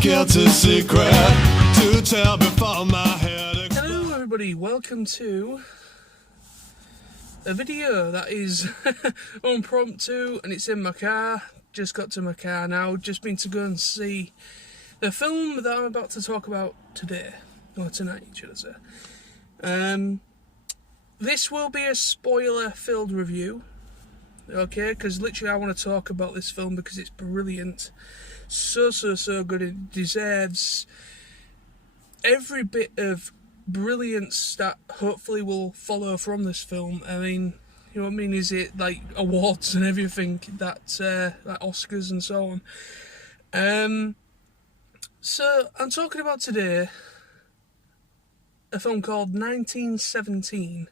guilty secret to tell before my head. Hello everybody, welcome to a video that is impromptu and it's in my car. Just got to my car now, just been to go and see the film that I'm about to talk about today, or tonight should I say. This will be a spoiler filled review, okay, because literally I want to talk about this film because it's brilliant, so good. It deserves every bit of brilliance that hopefully will follow from this film. I mean, you know what I mean? Is it like awards and everything that like Oscars and so on? So I'm talking about today a film called 1917.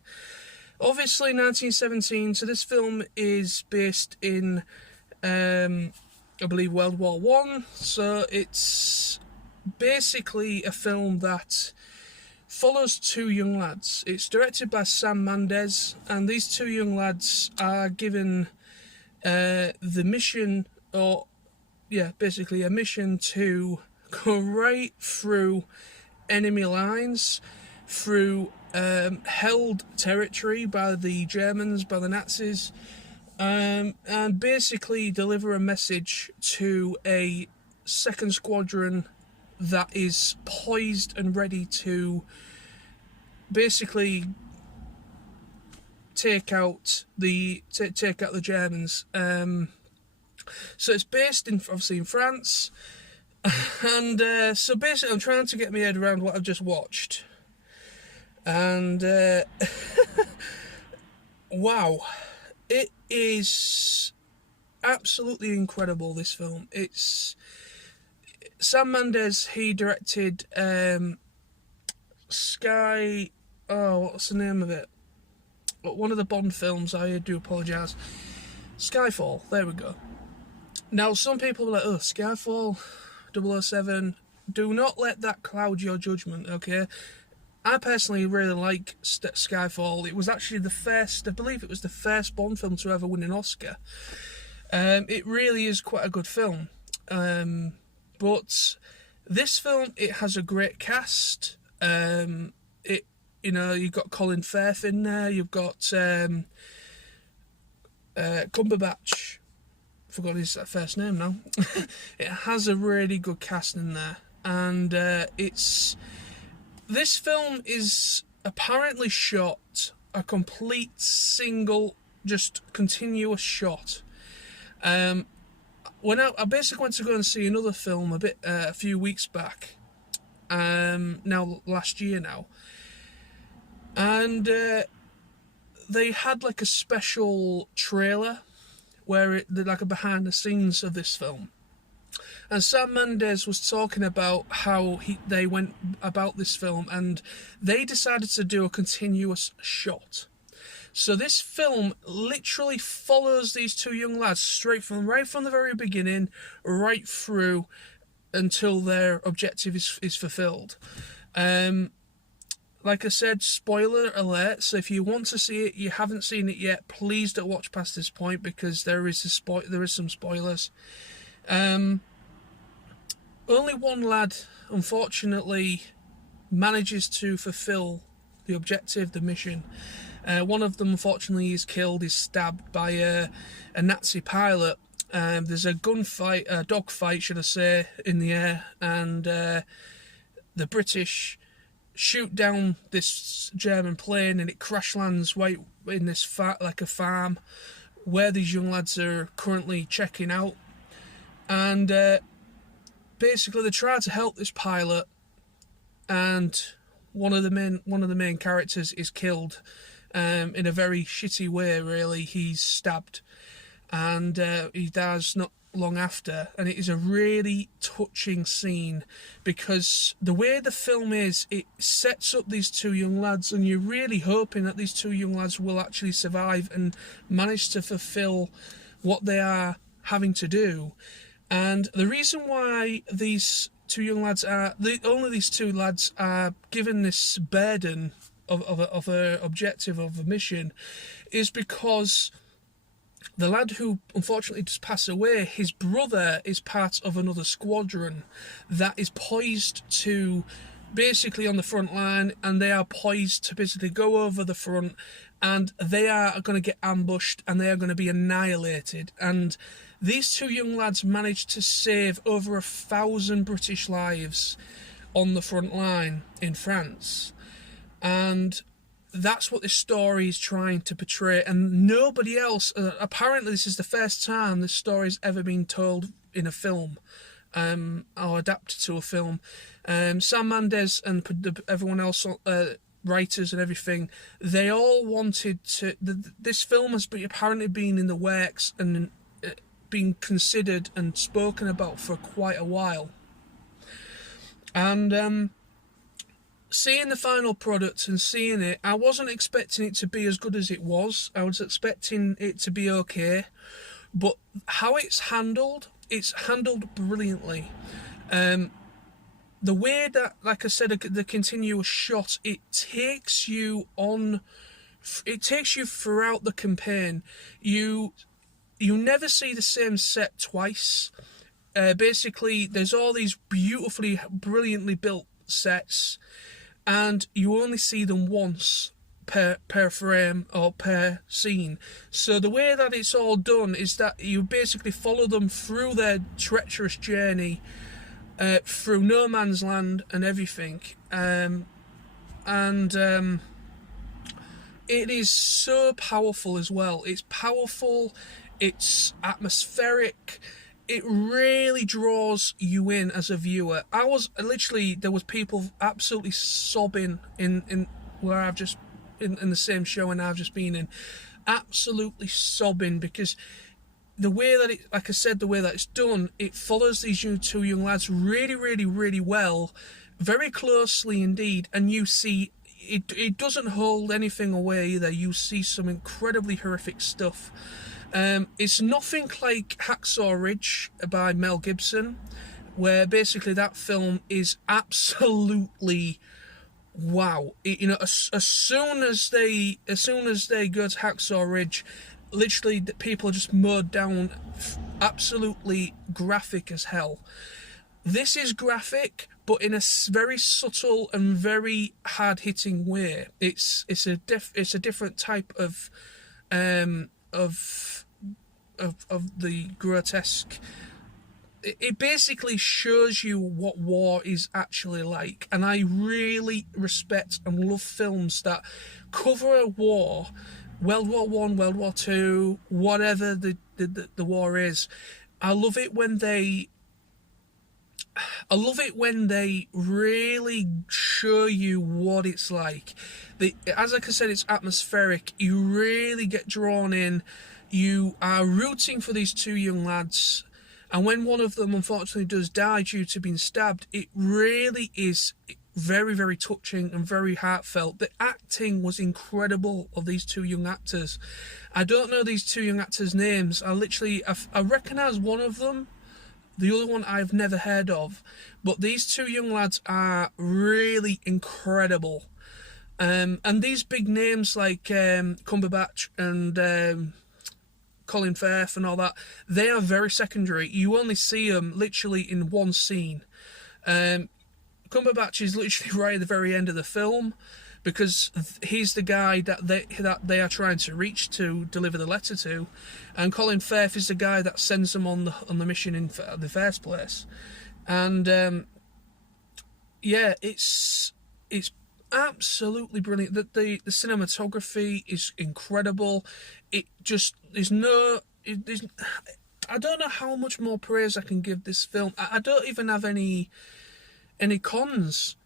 Obviously 1917, so this film is based in I believe World War One. So it's basically a film that follows two young lads. It's directed by Sam Mendes, and these two young lads are given the mission, basically a mission to go right through enemy lines, through held territory by the Germans, by the Nazis, and basically deliver a message to a second squadron that is poised and ready to basically take out the Germans. So it's based in obviously in France, and so basically I'm trying to get my head around what I've just watched, and wow, it is absolutely incredible, this film. It's Sam Mendes. He directed what's the name of it? One of the Bond films, I do apologise. Skyfall, there we go. Now, some people are like, oh, Skyfall, 007, do not let that cloud your judgment, okay? I personally really like Skyfall. It was actually I believe it was the first Bond film to ever win an Oscar. It really is quite a good film. But this film, it has a great cast. You've got Colin Firth in there. You've got Cumberbatch. Forgot his first name now. It has a really good cast in there, and this film is apparently shot a complete single, just continuous shot. When I basically went to go and see another film a few weeks back, last year now, and they had like a special trailer where they're like a behind the scenes of this film, and Sam Mendes was talking about how they went about this film, and they decided to do a continuous shot. So this film literally follows these two young lads right from the very beginning, right through until their objective is fulfilled. Like I said, spoiler alert. So if you want to see it, you haven't seen it yet, please don't watch past this point because there is some spoilers. Only one lad, unfortunately, manages to fulfill the objective, the mission. One of them, unfortunately, is killed, is stabbed by a Nazi pilot. There's a dogfight, should I say, in the air, and the British shoot down this German plane, and it crash lands right in this like a farm where these young lads are currently checking out. And basically, they try to help this pilot, and one of the main characters is killed. In a very shitty way, really. He's stabbed, and he dies not long after. And it is a really touching scene because the way the film is, it sets up these two young lads, and you're really hoping that these two young lads will actually survive and manage to fulfill what they are having to do. And the reason why these two young lads these two lads are given this burden of a objective, of a mission, is because The lad who unfortunately just passed away, his brother is part of another squadron that is poised to basically on the front line, and they are poised to basically go over the front, and they are going to get ambushed and they are going to be annihilated. And these two young lads managed to save over 1,000 British lives on the front line in France. And that's what this story is trying to portray, and nobody else, apparently this is the first time this story's ever been told in a film, or adapted to a film. Sam Mendes and everyone else, writers and everything, they all wanted to, this film has apparently been in the works and been considered and spoken about for quite a while. And seeing the final product and seeing it, I wasn't expecting it to be as good as it was. I was expecting it to be okay, but how it's handled brilliantly. The way that, like I said, the continuous shot, it takes you throughout the campaign. You never see the same set twice. Basically, there's all these beautifully, brilliantly built sets, and you only see them once per frame or per scene. So the way that it's all done is that you basically follow them through their treacherous journey through no man's land and everything. It is so powerful as well. It's powerful, it's atmospheric. It really draws you in as a viewer. There was people absolutely sobbing in where I've just in the same show and I've just been in, absolutely sobbing, because the way that like I said, the way that it's done, it follows these two young lads really, really, really well, very closely indeed, and you see it doesn't hold anything away either. You see some incredibly horrific stuff. It's nothing like Hacksaw Ridge by Mel Gibson, where basically that film is absolutely wow. As soon as they go to Hacksaw Ridge, literally the people are just mowed down, absolutely graphic as hell. This is graphic, but in a very subtle and very hard-hitting way. It's a different type of the grotesque. It basically shows you what war is actually like, and I really respect and love films that cover a war, World War One, World War Two, whatever the war is. I love it when they really show you what it's like. As like I said, it's atmospheric. You really get drawn in. You are rooting for these two young lads, and when one of them unfortunately does die due to being stabbed, it really is very, very touching and very heartfelt. The acting was incredible of these two young actors. I don't know these two young actors' names. I recognise one of them. The other one I've never heard of. But these two young lads are really incredible. And these big names like Cumberbatch and Colin Firth and all that, they are very secondary. You only see them literally in one scene. Cumberbatch is literally right at the very end of the film, because he's the guy that they are trying to reach to deliver the letter to, and Colin Firth is the guy that sends them on the mission in the first place. And it's absolutely brilliant. The cinematography is incredible. I don't know how much more praise I can give this film. I don't even have any cons.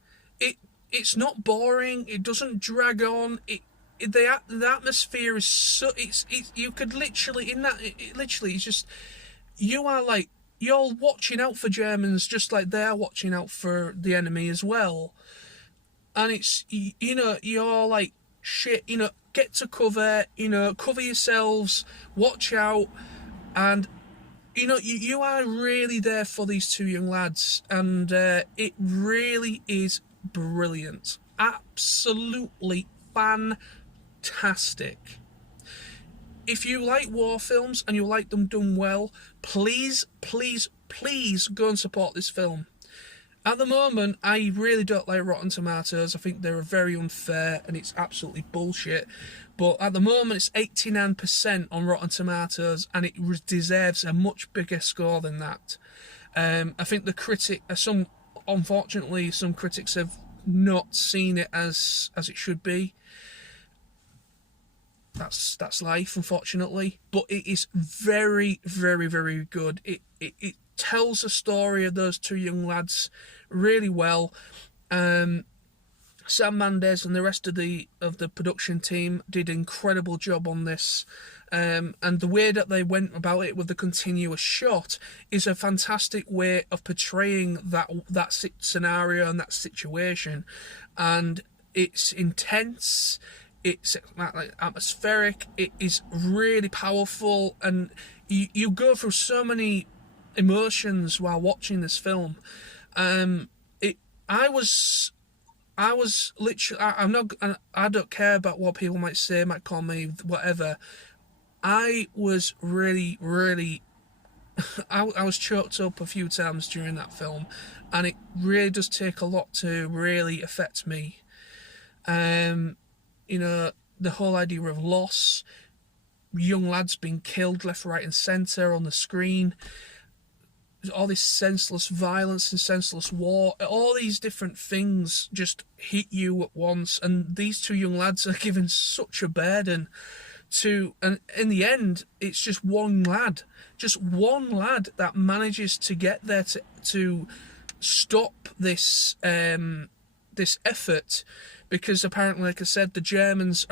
It's not boring. It doesn't drag on. The atmosphere is so. You could literally it's just, you're watching out for Germans just like they're watching out for the enemy as well. And it's, you're like, shit, get to cover, cover yourselves, watch out, and you are really there for these two young lads, and it really is brilliant, absolutely fantastic. if you like war films and you like them done well, please go and support this film. At the moment, I really don't like Rotten Tomatoes. I think they're very unfair and it's absolutely bullshit. But at the moment, it's 89% on Rotten Tomatoes, and it deserves a much bigger score than that. I think unfortunately, some critics have not seen it as it should be. That's life, unfortunately. But it is very, very, very good. It tells the story of those two young lads really well. Sam Mendes and the rest of the production team did an incredible job on this. And the way that they went about it with the continuous shot is a fantastic way of portraying that scenario and that situation. And it's intense, it's like atmospheric, it is really powerful, and you go through so many emotions while watching this film. I was literally, I don't care about what people might say, might call me whatever. I was really, really, I was choked up a few times during that film, and it really does take a lot to really affect me. You know, the whole idea of loss, young lads being killed left, right and centre on the screen, all this senseless violence and senseless war, all these different things just hit you at once, and these two young lads are given such a burden to, and in the end it's just one lad that manages to get there to stop this this effort, because apparently, like I said, the Germans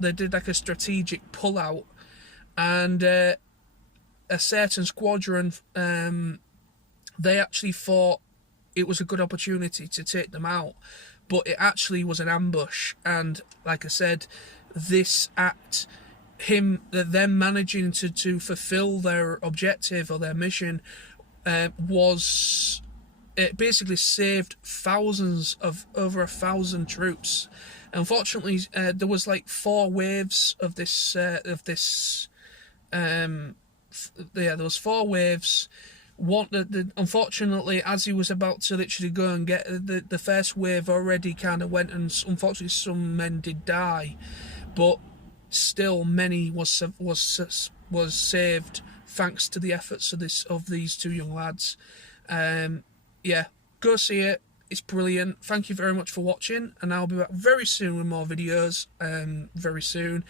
they did like a strategic pullout, and a certain squadron, they actually thought it was a good opportunity to take them out, but it actually was an ambush. And like I said, this act, them managing to fulfill their objective or their mission, it basically saved over 1,000 troops. Unfortunately, there was like 4 waves of this. There was 4 waves. Unfortunately, as he was about to literally go and get the first wave, already kind of went, and unfortunately some men did die, but still many was saved thanks to the efforts of these two young lads. Yeah, go see it. It's brilliant. Thank you very much for watching, and I'll be back very soon with more videos. Very soon.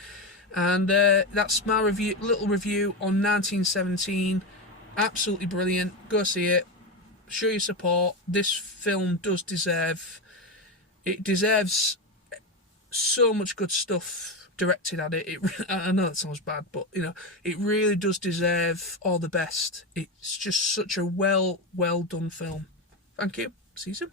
And that's my little review on 1917. Absolutely brilliant. Go see it. Show your support. This film deserves so much good stuff directed at it. I know that sounds bad, but you know, it really does deserve all the best. It's just such a well done film. Thank you. See you soon.